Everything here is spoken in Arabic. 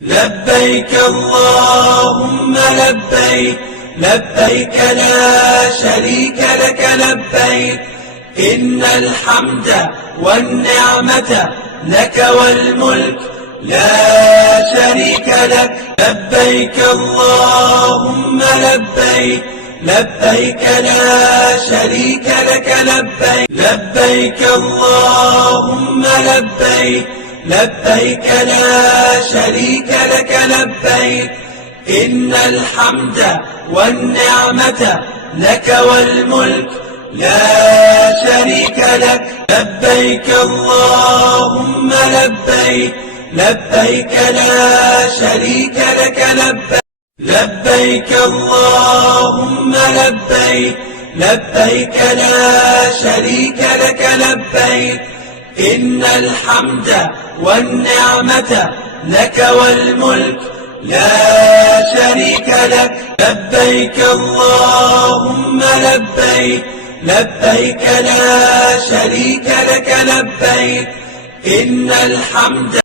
لبيك اللهم لبيك لبيك لا شريك لك لبيك إن الحمد والنعمة لك والملك لا شريك لك لبيك اللهم لبيك لبيك لا شريك لك لبيك لبيك اللهم لبيك لبيك لا شريك لك لبيك إن الحمد والنعمة لك والملك لا شريك لك لبيك اللهم لبيك لبيك لا شريك لك لبيك لبيك اللهم لبيك لبيك لا شريك لك لبيك إن الحمد والنعمة لك والملك لا شريك لك لبيك اللهم لبيك لبيك لا شريك لك لبيك إن الحمد